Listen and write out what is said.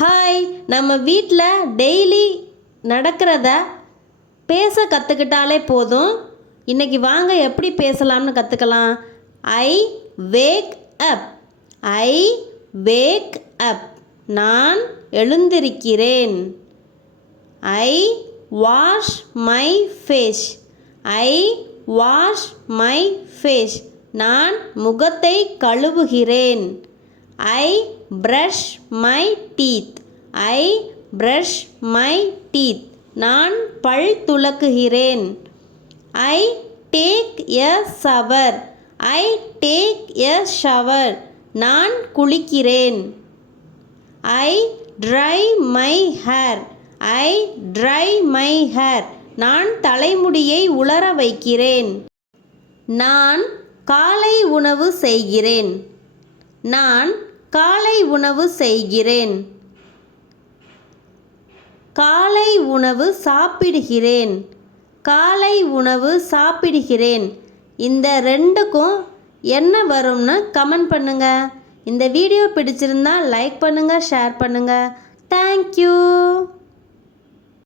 Hi, நம்ம வீட்டில் daily நடக்கிறத பேச கற்றுக்கிட்டாலே போதும். இன்றைக்கி வாங்க எப்படி பேசலாம்னு கற்றுக்கலாம். I wake up. I wake up. நான் எழுந்திருக்கிறேன். I wash my face. I wash my face. நான் முகத்தை கழுவுகிறேன். I brush my teeth. I brush my teeth. நான் பல் துலக்குகிறேன். I take a shower. I take a shower. நான் குளிக்கிறேன். I dry my hair. I dry my hair. நான் தலைமுடியை உலர வைக்கிறேன். நான் காலை உணவு செய்கிறேன். நான் காலை உணவு செய்கிறேன். காலை உணவு சாப்பிடுகிறேன். காலை உணவு சாப்பிடுகிறேன். இந்த ரெண்டுக்கும் என்ன வரும்னு கமெண்ட் பண்ணுங்கள். இந்த வீடியோ பிடிச்சிருந்தா லைக் பண்ணுங்கள், ஷேர் பண்ணுங்கள். தேங்க்யூ.